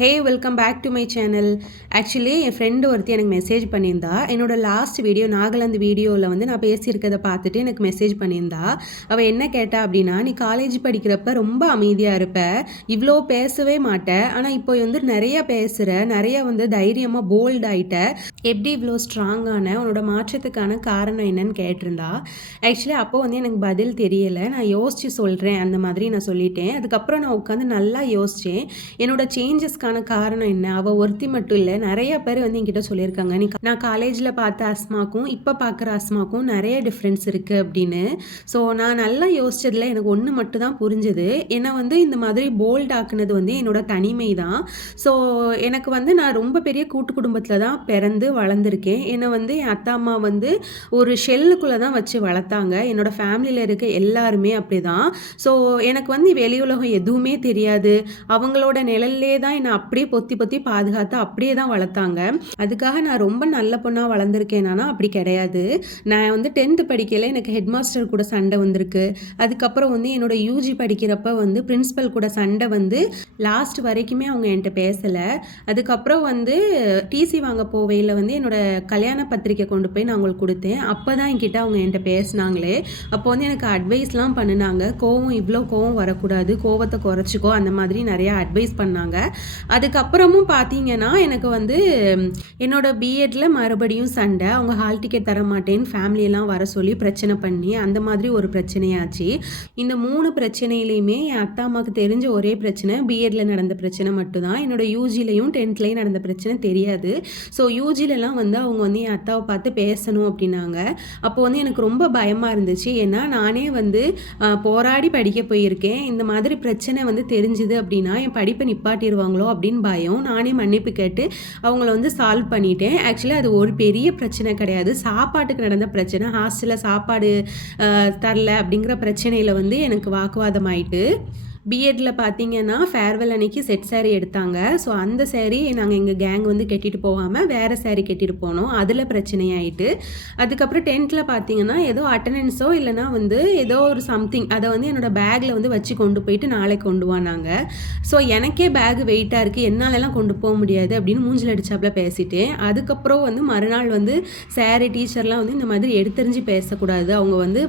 Hey welcome back to my channel. Actually என் friend ஒருத்தி எனக்கு மெசேஜ் பண்ணியிருந்தா. என்னோட லாஸ்ட் வீடியோ நாகாலாந்து வீடியோவில் வந்து நான் பேசியிருக்கதை பார்த்துட்டு எனக்கு மெசேஜ் பண்ணியிருந்தா. அவள் என்ன கேட்டா அப்படின்னா, நீ காலேஜ் படிக்கிறப்ப ரொம்ப அமைதியாக இருப்ப, இவ்வளோ பேசவே மாட்ட, ஆனால் இப்போ வந்து நிறைய பேசுகிற, நிறைய வந்து தைரியமாக போல்ட் ஆகிட்ட, எப்படி இவ்வளோ ஸ்ட்ராங்கான உன்னோட மாற்றத்துக்கான காரணம் என்னன்னு கேட்டிருந்தா. ஆக்சுவலி அப்போ வந்து எனக்கு பதில் தெரியலை. நான் யோசித்து சொல்கிறேன் அந்த மாதிரி நான் சொல்லிட்டேன். அதுக்கப்புறம் நான் உட்காந்து நல்லா யோசித்தேன். என்னோட சேஞ்சஸ்க்கான காரணம் என்ன. அவள் ஒருத்தி மட்டும் இல்லை, நிறைய பேர் வந்து என்கிட்ட சொல்லியிருக்காங்க, நான் காலேஜில் பார்த்த அஸ்மாக்கும் இப்போ பார்க்குற அஸ்மாக்கும் நிறைய டிஃப்ரென்ஸ் இருக்குது அப்படின்னு. ஸோ நான் நல்லா யோசிச்சதில் எனக்கு ஒன்று மட்டும் தான் புரிஞ்சுது. என்னை வந்து இந்த மாதிரி போல்ட் ஆக்குனது வந்து என்னோட தனிமை தான். ஸோ எனக்கு வந்து நான் ரொம்ப பெரிய கூட்டு குடும்பத்தில் தான் பிறந்து வளர்ந்துருக்கேன். என்னை வந்து என் அத்தா அம்மா வந்து ஒரு ஷெல்லுக்குள்ளே தான் வச்சு வளர்த்தாங்க. என்னோடய ஃபேமிலியில் இருக்க எல்லாருமே அப்படி தான். ஸோ எனக்கு வந்து வெளி உலகம் எதுவுமே தெரியாது. அவங்களோட நிழல்லே தான் என்னை அப்படியே பொத்தி பொத்தி பாதுகாத்து அப்படியே தான் வளர்த்தாங்க. அதுக்காக நான் ரொம்ப நல்ல பொண்ணாக வளர்ந்துருக்கேனா அப்படி கிடையாது. நான் வந்து 10th படிக்கையில் எனக்கு ஹெட் மாஸ்டர் கூட சண்டை வந்திருக்கு. அதுக்கப்புறம் வந்து என்னோட யூஜி படிக்கிறப்ப வந்து பிரின்ஸிபல் கூட சண்டை வந்து லாஸ்ட் வரைக்குமே அவங்க என்கிட்ட பேசலை. அதுக்கப்புறம் வந்து டிசி வாங்க போவையில் வந்து என்னோட கல்யாண பத்திரிக்கை கொண்டு போய் நான் அவங்களுக்கு கொடுத்தேன். அப்போ தான் என்கிட்ட அவங்க என்கிட்ட பேசினாங்களே. அப்போ வந்து எனக்கு அட்வைஸ்லாம் பண்ணினாங்க. இவ்வளோ கோவம் வரக்கூடாது, கோவத்தை குறைச்சிக்கோ, அந்த மாதிரி நிறையா அட்வைஸ் பண்ணாங்க. அதுக்கப்புறமும் பார்த்தீங்கன்னா எனக்கு வந்து என்னோட பிஎட்ல மறுபடியும் சண்டை. அவங்க ஹால் டிக்கெட் தர மாட்டேன்னு ஃபேமிலியெல்லாம் வர சொல்லி பிரச்சனை பண்ணி அந்த மாதிரி ஒரு பிரச்சனையாச்சு. இந்த 3 பிரச்சனையிலையுமே என் அத்தா அம்மாவுக்கு தெரிஞ்ச ஒரே பிரச்சனை பிஎட்ல நடந்த பிரச்சனை மட்டும்தான். என்னோட யூஜிலையும் 10thலையும் நடந்த பிரச்சனை தெரியாது. ஸோ யூஜிலலாம் வந்து அவங்க வந்து என் அத்தாவை பார்த்து பேசணும் அப்படின்னாங்க. அப்போ வந்து எனக்கு ரொம்ப பயமாக இருந்துச்சு. ஏன்னா நானே வந்து போராடி படிக்க போயிருக்கேன். இந்த மாதிரி பிரச்சனை வந்து தெரிஞ்சுது அப்படின்னா என் படிப்பை நிப்பாட்டிடுவாங்களோ அப்படின்னு பயம். நானே மன்னிப்பு கேட்டு அவங்கள வந்து சால்வ் பண்ணிட்டேன். ஆக்சுவலி அது ஒரு பெரிய பிரச்சனை கிடையாது. சாப்பாட்டுக்கு நடந்த பிரச்சனை, ஹாஸ்டலில் சாப்பாடு தரல அப்படிங்கிற பிரச்சனையில் வந்து எனக்கு வாக்குவாதம் ஆயிட்டு. பிஎட்ல பார்த்தீங்கன்னா ஃபேர்வெல் அன்னைக்கு செட் சாரீ எடுத்தாங்க. ஸோ அந்த சாரீ நாங்கள் எங்கள் கேங் வந்து கட்டிட்டு போகாமல் வேறு சாரீ கட்டிட்டு போனோம். அதில் பிரச்சனையாயிட்டு. அதுக்கப்புறம் 10th பார்த்தீங்கன்னா ஏதோ அட்டண்டன்ஸோ இல்லைனா வந்து ஏதோ ஒரு சம்திங் அதை வந்து என்னோடய பேக்கில் வந்து வச்சு கொண்டு போயிட்டு நாளைக்கு கொண்டு வானாங்க. ஸோ எனக்கே பேக் வெயிட்டாக இருக்குது, என்னாலலாம் கொண்டு போக முடியாது அப்படின்னு மூஞ்சில் அடிச்சாப்புல பேசிட்டேன். அதுக்கப்புறம் வந்து மறுநாள் வந்து சாரி டீச்சர்லாம் வந்து இந்த மாதிரி எடுத்தறிஞ்சு பேசக்கூடாது, அவங்க வந்து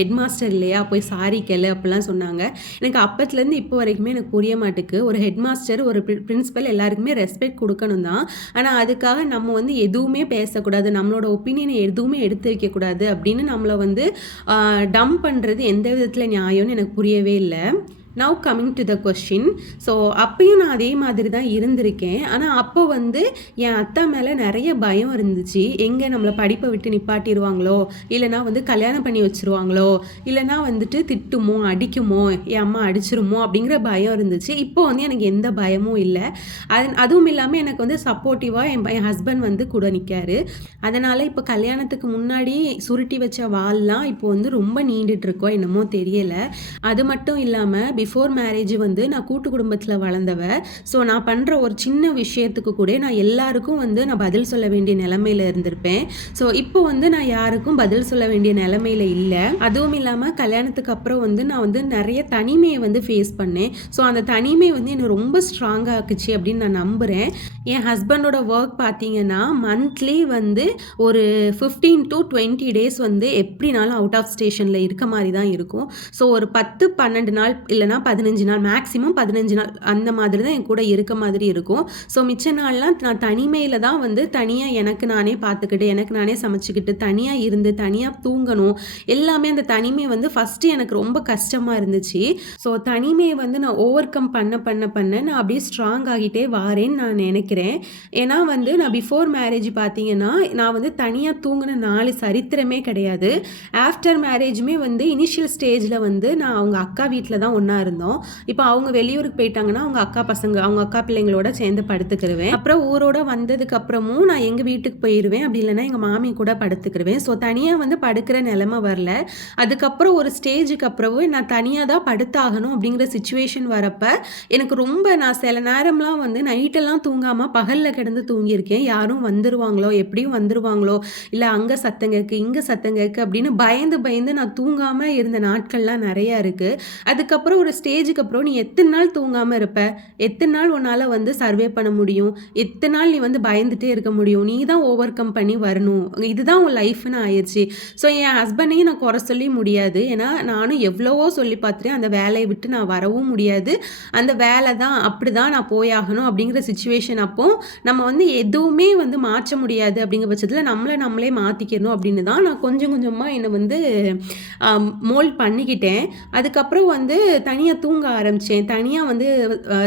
ஹெட் மாஸ்டர் இல்லையா, போய் சாரி கேளு அப்படிலாம் சொன்னாங்க. எனக்கு அப்பத்துலேருந்து இப்போ வரைக்குமே எனக்கு புரிய மாட்டேக்கு. ஒரு ஹெட் மாஸ்டர், ஒரு பிரின்சிபல் எல்லாருக்குமே ரெஸ்பெக்ட் கொடுக்கணும் தான். ஆனால் அதுக்காக நம்ம வந்து எதுவுமே பேசக்கூடாது, நம்மளோட ஒப்பீனியனை எதுவுமே எடுத்து வைக்கக்கூடாது அப்படின்னு நம்மளை வந்து டம்ப் பண்ணுறது எந்த விதத்தில் நியாயம்னு எனக்கு புரியவே இல்லை. Now coming to the question. So அப்பயும் நான் அதே மாதிரி தான் இருந்திருக்கேன். ஆனால் அப்போ வந்து என் அத்தா மேலே நிறைய பயம் இருந்துச்சு. எங்கே நம்மளை படிப்பை விட்டு நிப்பாட்டிடுவாங்களோ, இல்லைனா வந்து கல்யாணம் பண்ணி வச்சுருவாங்களோ, இல்லைனா வந்துட்டு திட்டுமோ அடிக்குமோ, என் அம்மா அடிச்சிருமோ அப்படிங்கிற பயம் இருந்துச்சு. இப்போ வந்து எனக்கு எந்த பயமும் இல்லை. அதுவும் இல்லாமல் எனக்கு வந்து சப்போர்ட்டிவாக என் ஹஸ்பண்ட் வந்து கூட நிற்காரு. அதனால் இப்போ கல்யாணத்துக்கு முன்னாடி சுருட்டி வச்ச வால்லாம் இப்போ வந்து ரொம்ப நீண்டுட்ருக்கோம், என்னமோ தெரியலை. அது மட்டும் இல்லாமல் பிஃபோர் மேரேஜ் வந்து நான் கூட்டு குடும்பத்தில் வளர்ந்தவ. ஸோ நான் பண்ணுற ஒரு சின்ன விஷயத்துக்கு கூட நான் எல்லாருக்கும் வந்து நான் பதில் சொல்ல வேண்டிய நிலைமையில் இருந்திருப்பேன். ஸோ இப்போ வந்து நான் யாருக்கும் பதில் சொல்ல வேண்டிய நிலைமையில் இல்லை. அதுவும் இல்லாமல் கல்யாணத்துக்கு அப்புறம் வந்து நான் வந்து நிறைய தனிமையை வந்து ஃபேஸ் பண்ணேன். ஸோ அந்த தனிமை வந்து என்னை ரொம்ப ஸ்ட்ராங்காக ஆக்குச்சு அப்படின்னு நான் நம்புகிறேன். என் ஹஸ்பண்டோட ஒர்க் பார்த்தீங்கன்னா மந்த்லி வந்து ஒரு 15 to 20 டேஸ் வந்து எப்படினாலும் அவுட் ஆஃப் ஸ்டேஷனில் இருக்க மாதிரி தான் இருக்கும். ஸோ ஒரு 10-12 நாள் இல்லைனா 15 நாள், மேக்ஸிமம் 15 நாள் அந்த மாதிரி தான் என் கூட இருக்க மாதிரி இருக்கும். ஸோ மிச்ச நாள்லாம் நான் தனிமையில் தான் வந்து தனியாக எனக்கு நானே பார்த்துக்கிட்டு, எனக்கு நானே சமைச்சிக்கிட்டு, தனியாக இருந்து தனியாக தூங்கணும். எல்லாமே அந்த தனிமை வந்து ஃபஸ்ட்டு எனக்கு ரொம்ப கஷ்டமாக இருந்துச்சு. ஸோ தனிமையை வந்து நான் ஓவர் கம் பண்ண நான் அப்படியே ஸ்ட்ராங் ஆகிட்டே வாரேன்னு நான் நினைக்கிறேன். ஏன்னா வந்து நான் பிஃபோர் மேரேஜ் பார்த்தீங்கன்னா நான் வந்து தனியாக தூங்கின நாள் சரித்திரமே கிடையாது. ஆஃப்டர் மேரேஜுமே வந்து இனிஷியல் ஸ்டேஜில் வந்து நான் அவங்க அக்கா வீட்டில் தான் ஒன்றா இருந்தோம். இப்போ அவங்க வெளியூருக்கு போயிட்டாங்கன்னா அவங்க அக்கா பிள்ளைங்களோட சேர்ந்து படுத்துக்கிடுவேன். அப்புறம் ஊரோட வந்ததுக்கு அப்புறமும் நான் எங்கள் வீட்டுக்கு போயிடுவேன், அப்படி இல்லைன்னா எங்கள் மாமி கூட படுத்துக்கிடுவேன். ஸோ தனியாக வந்து படுக்கிற நிலைமை வரல. அதுக்கப்புறம் ஒரு ஸ்டேஜுக்கு அப்புறம் நான் தனியாக தான் படுத்தாகணும் அப்படிங்கிற சுச்சுவேஷன் வரப்ப எனக்கு ரொம்ப நான் சில நேரம்லாம் வந்து நைட்டெல்லாம் தூங்காமல் பகலில் கிடந்து தூங்கியிருக்கேன். யாரும் வந்துடுவாங்களோ, எப்படியும் வந்துடுவாங்களோ, இல்லை அங்கே சத்தம் கேட்கு இங்கே சத்தம் கேட்கு அப்படின்னு பயந்து நான் தூங்காமல் இருந்த நாட்கள்லாம் நிறையா இருக்குது. அதுக்கப்புறம் ஒரு ஒரு ஸ்டேஜுக்கு அப்புறம் நீ எத்தனை நாள் தூங்காமல் இருப்ப, எத்தனை நாள் உன்னால் வந்து சர்வே பண்ண முடியும், எத்தனை நாள் நீ வந்து பயந்துட்டே இருக்க முடியும், நீ தான் ஓவர் கம் பண்ணி வரணும், இதுதான் உன் லைஃப்னு ஆயிடுச்சு. ஸோ என் ஹஸ்பண்டையும் நான் குறை சொல்லி முடியாது. ஏன்னா நானும் எவ்வளவோ சொல்லி பார்த்துட்டேன், அந்த வேலையை விட்டு நான் வரவும் முடியாது, அந்த வேலை தான் அப்படி தான் நான் போயாகணும் அப்படிங்கிற சுச்சுவேஷன். அப்போ நம்ம வந்து எதுவுமே வந்து மாற்ற முடியாது அப்படிங்கிற பட்சத்தில் நம்மளே மாற்றிக்கணும் அப்படின்னு தான் நான் கொஞ்சம் கொஞ்சமாக என்னை வந்து மோல்ட் பண்ணிக்கிட்டேன். அதுக்கப்புறம் வந்து தனியாக தூங்க ஆரம்பித்தேன், தனியாக வந்து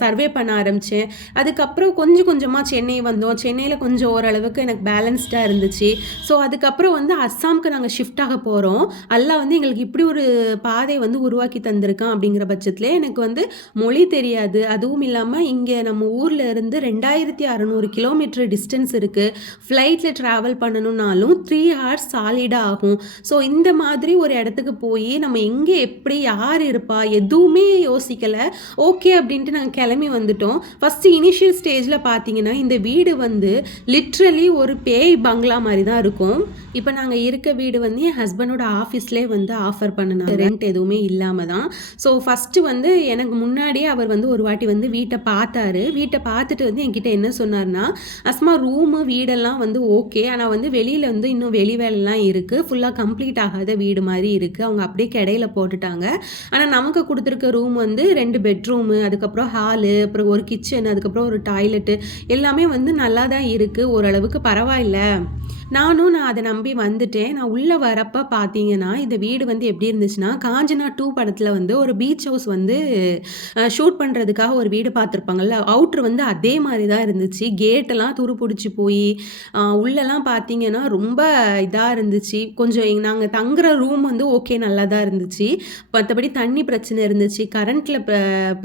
சர்வே பண்ண ஆரம்பித்தேன். அதுக்கப்புறம் கொஞ்சம் கொஞ்சமாக சென்னை வந்தோம். சென்னையில் கொஞ்சம் ஓரளவுக்கு எனக்கு பேலன்ஸ்டாக இருந்துச்சு. ஸோ அதுக்கப்புறம் வந்து அஸ்ஸாமுக்கு நாங்கள் ஷிஃப்ட் ஆக போகிறோம். அல்லாஹ் வந்து எங்களுக்கு இப்படி ஒரு பாதை வந்து உருவாக்கி தந்திருக்கான். அப்படிங்கிற பட்சத்தில் எனக்கு வந்து மொழி தெரியாது, அதுவும் இல்லாமல் இங்கே நம்ம ஊரில் இருந்து 2600 கிலோமீட்டர் டிஸ்டன்ஸ் இருக்குது. ஃப்ளைட்டில் ட்ராவல் பண்ணணுன்னாலும் 3 ஹவர்ஸ் சாலிடாக ஆகும். ஸோ இந்த மாதிரி ஒரு இடத்துக்கு போய் நம்ம எங்கே எப்படி யார் இருப்பா எதுவுமே யோசிக்கலை. ஓகே அப்படின்ட்டு நாங்கள் கிளம்பி வந்துட்டோம். ஃபஸ்ட்டு இனிஷியல் ஸ்டேஜில் பார்த்தீங்கன்னா இந்த வீடு வந்து லிட்ரலி ஒரு பேய் பங்களா மாதிரி தான் இருக்கும். இப்போ நாங்கள் இருக்க வீடு வந்து என் ஹஸ்பண்டோட ஆஃபீஸ்லேயே வந்து ஆஃபர் பண்ணினாங்க, ரெண்ட் எதுவுமே இல்லாமல் தான். ஸோ ஃபஸ்ட்டு வந்து எனக்கு முன்னாடியே அவர் வந்து ஒரு வாட்டி வந்து வீட்டை பார்த்தாரு. வீட்டை பார்த்துட்டு வந்து என்கிட்ட என்ன சொன்னார்னா, அஸ்மா ரூமு வீடெல்லாம் வந்து ஓகே, ஆனால் வந்து வெளியில் வந்து இன்னும் வெளி வேலைலாம் இருக்குது, ஃபுல்லாக கம்ப்ளீட் ஆகாத வீடு மாதிரி இருக்குது, அவங்க அப்படியே கிடையில போட்டுட்டாங்க. ஆனால் நமக்கு கொடுத்துருக்க ரூம் வந்து 2 பெட்ரூமு, அதுக்கப்புறம் ஹாலு, அப்புறம் ஒரு கிச்சன், அதுக்கப்புறம் ஒரு டாய்லெட்டு எல்லாமே வந்து நல்லா தான் இருக்குது, ஓரளவுக்கு பரவாயில்ல. நான் அதை நம்பி வந்துட்டேன். நான் உள்ளே வரப்போ பார்த்தீங்கன்னா இந்த வீடு வந்து எப்படி இருந்துச்சுன்னா, காஞ்சனா 2 படத்தில் வந்து ஒரு பீச் ஹவுஸ் வந்து ஷூட் பண்ணுறதுக்காக ஒரு வீடு பார்த்துருப்பாங்கல்ல, அவுட்ரு வந்து அதே மாதிரி தான் இருந்துச்சு. கேட்டெல்லாம் துரு பிடிச்சி போய் உள்ளெல்லாம் பார்த்தீங்கன்னா ரொம்ப இதாக இருந்துச்சு. கொஞ்சம் நாங்கள் தங்குற ரூம் வந்து ஓகே நல்லா தான் இருந்துச்சு, மற்றபடி தண்ணி பிரச்சனை இருந்துச்சு, கரண்ட்டில்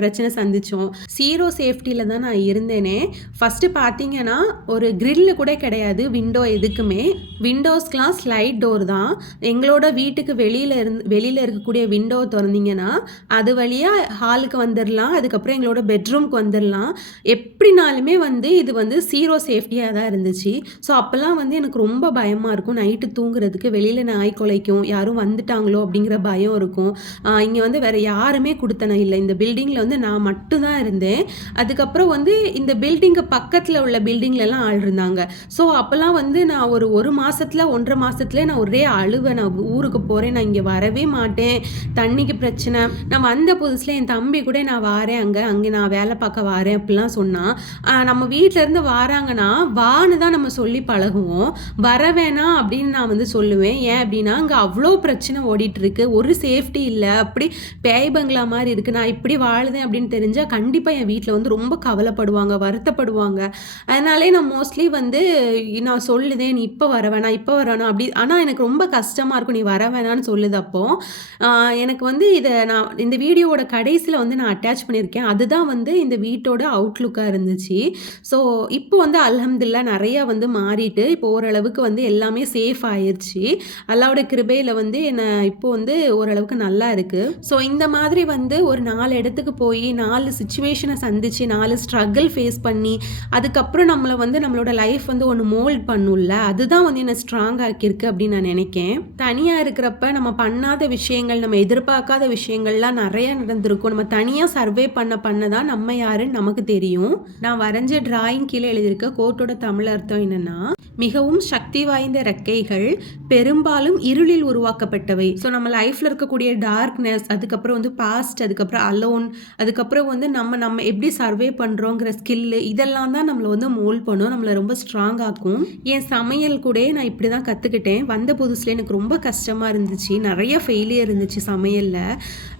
பிரச்சனை சந்தித்தோம். 0 சேஃப்டியில் தான் நான் இருந்தேனே. ஃபஸ்ட்டு பார்த்தீங்கன்னா ஒரு கிரில்லு கூட கிடையாது விண்டோ எதுக்குமே. விண்டோஸ்க்கெலாம் ஸ்லைட் டோர் தான். எங்களோட வீட்டுக்கு வெளியில் இருக்கக்கூடிய விண்டோ திறந்தீங்கன்னா அது வழியாக ஹாலுக்கு வந்துடலாம், அதுக்கப்புறம் எங்களோட பெட்ரூம்க்கு வந்துடலாம். எப்படினாலுமே வந்து இது வந்து 0 சேஃப்டியாக தான் இருந்துச்சு. ஸோ அப்போல்லாம் வந்து எனக்கு ரொம்ப பயமாக இருக்கும், நைட்டு தூங்குறதுக்கு வெளியில் நாய் குலைக்கும், யாரும் வந்துட்டாங்களோ அப்படிங்கிற பயம் இருக்கும். இங்கே வந்து வேறு யாருமே கொடுத்தன இல்லை, இந்த பில்டிங்கில் வந்து நான் மட்டும்தான் இருந்தேன். அதுக்கப்புறம் வந்து இந்த பில்டிங்கு பக்கத்தில் உள்ள பில்டிங்லலாம் ஆள் இருந்தாங்க. ஸோ அப்போல்லாம் வந்து நான் ஒரு மாதத்தில் 1.5 மாதத்துல நான் ஒரே அழுவேன், நான் ஊருக்கு போகிறேன், நான் இங்கே வரவே மாட்டேன், தண்ணிக்கு பிரச்சனை. நான் வந்த புதுசில் என் தம்பி கூட நான் வாரேன், அங்கே நான் வேலை பார்க்க வாரேன் அப்படிலாம் சொன்னான். நம்ம வீட்டிலேருந்து வாராங்கன்னா வான்னு தான் நம்ம சொல்லி பழகுவோம், வர வேணாம் அப்படின்னு நான் வந்து சொல்லுவேன். ஏன் அப்படின்னா அங்கே அவ்வளோ பிரச்சனை ஓடிட்டுருக்கு, ஒரு சேஃப்டி இல்லை, அப்படி பேய் பங்களா மாதிரி இருக்குது. நான் இப்படி வாழுதேன் அப்படின்னு தெரிஞ்சால் கண்டிப்பாக என் வீட்டில் வந்து ரொம்ப கவலைப்படுவாங்க, வருத்தப்படுவாங்க. அதனாலே நான் மோஸ்ட்லி வந்து நான் சொல்லுதேன், நீ இப்போ வர வேணாம் அப்படி. ஆனால் எனக்கு ரொம்ப கஷ்டமாக இருக்கும், நீ வர வேணான்னு சொல்லுது. அப்போ எனக்கு வந்து இதை நான் இந்த வீடியோவோட கடைசியில் வந்து நான் அட்டாச் பண்ணியிருக்கேன். அதுதான் வந்து இந்த வீட்டோட அவுட்லுக்காக இருந்துச்சு. ஸோ இப்போ வந்து அல்ஹம்துலில்லாஹ் நிறையா வந்து மாறிட்டு இப்போ ஓரளவுக்கு வந்து எல்லாமே சேஃப் ஆயிடுச்சு. அல்லாஹ்வோட கிருபையில் வந்து என்னை இப்போ வந்து ஓரளவுக்கு நல்லா இருக்குது. ஸோ இந்த மாதிரி வந்து ஒரு 4 இடத்துக்கு போய் 4 சுச்சுவேஷனை சந்தித்து 4 ஸ்ட்ரகிள் ஃபேஸ் பண்ணி அதுக்கப்புறம் நம்மளை வந்து நம்மளோட லைஃப் வந்து ஒன்று மோல்ட் பண்ணும்ல, அதுதான் வந்து என்னை ஸ்ட்ராங் ஆக்கியிருக்கு அப்படின்னு நான் நினைக்கேன். தனியாக இருக்கிறப்ப நம்ம பண்ணாத விஷயங்கள், நம்ம எதிர்பார்க்காத விஷயங்கள்லாம் நிறைய நடந்திருக்கும். நம்ம தனியாக சர்வே பண்ண தான் நம்ம யாருன்னு நமக்கு தெரியும். நான் வரைஞ்ச டிராயிங் கீழே எழுதியிருக்க கோட்டோட தமிழ் அர்த்தம் என்னென்னா, மிகவும் சக்தி வாய்ந்த ரெக்கைகள் பெரும்பாலும் இருளில் உருவாக்கப்பட்டவை. ஸோ நம்ம லைஃப்பில் இருக்கக்கூடிய டார்க்னஸ், அதுக்கப்புறம் வந்து பாஸ்ட், அதுக்கப்புறம் அலோன், அதுக்கப்புறம் வந்து நம்ம எப்படி சர்வே பண்ணுறோங்கிற ஸ்கில்லு, இதெல்லாம் தான் நம்மளை வந்து மோல்ட் பண்ணும், நம்மளை ரொம்ப ஸ்ட்ராங் ஆக்கும். என் சமையல் கூட நான் இப்படி தான் கற்றுக்கிட்டேன். வந்த புதுசில் எனக்கு ரொம்ப கஷ்டமாக இருந்துச்சு, நிறைய ஃபெயிலியர் இருந்துச்சு சமையலில்.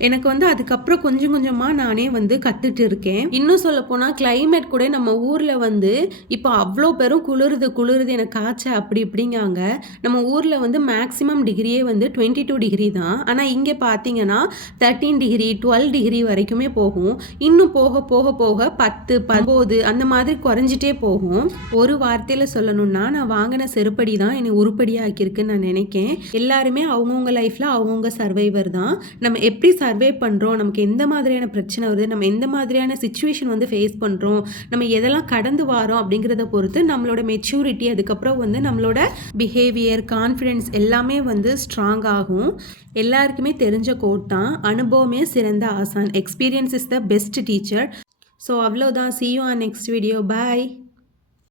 எனக்கு வந்து அதுக்கப்புறம் கொஞ்சம் கொஞ்சமாக நானே வந்து கற்றுட்டு இருக்கேன். இன்னும் சொல்லப்போனால் கிளைமேட் கூட நம்ம ஊரில் வந்து இப்போ அவ்வளோ பேரும் குளிருது எனக்கு காய்ச்ச அப்படி இப்படிங்காங்க. நம்ம ஊரில் வந்து மேக்ஸிமம் டிகிரியே வந்து 22 டிகிரி தான். ஆனால் இங்கே பார்த்தீங்கன்னா 13 டிகிரி 12 டிகிரி வரைக்குமே போகும். இன்னும் போக போக போக 10 19 அந்த மாதிரி குறைஞ்சிட்டே போகும். ஒரு வார்த்தையில் சொல்லணும்னா நான் வாங்கின செருப்படி தான் என்னை உருப்படியாக ஆக்கியிருக்குன்னு நான் நினைக்கேன். எல்லாருமே அவங்கவுங்க லைஃப்பில் அவங்கவுங்க சர்வைவர் தான். நம்ம எப்படி சர்வை பண்ணுறோம், நமக்கு எந்த மாதிரியான பிரச்சனை வருது, நம்ம எந்த மாதிரியான சுச்சுவேஷன் வந்து ஃபேஸ் பண்ணுறோம், நம்ம எதெல்லாம் கடந்து வரோம் அப்படிங்கிறத பொறுத்து நம்மளோட மெச்சூரிட்டி, அதுக்கப்புறம் வந்து நம்மளோட பிஹேவியர், கான்ஃபிடென்ஸ் எல்லாமே வந்து ஸ்ட்ராங் ஆகும். எல்லாருக்குமே தெரிஞ்ச கோட் தான், அனுபவமே சிறந்த ஆசான், experience is the best teacher. So அவ்வளோதான். see you on next video. Bye.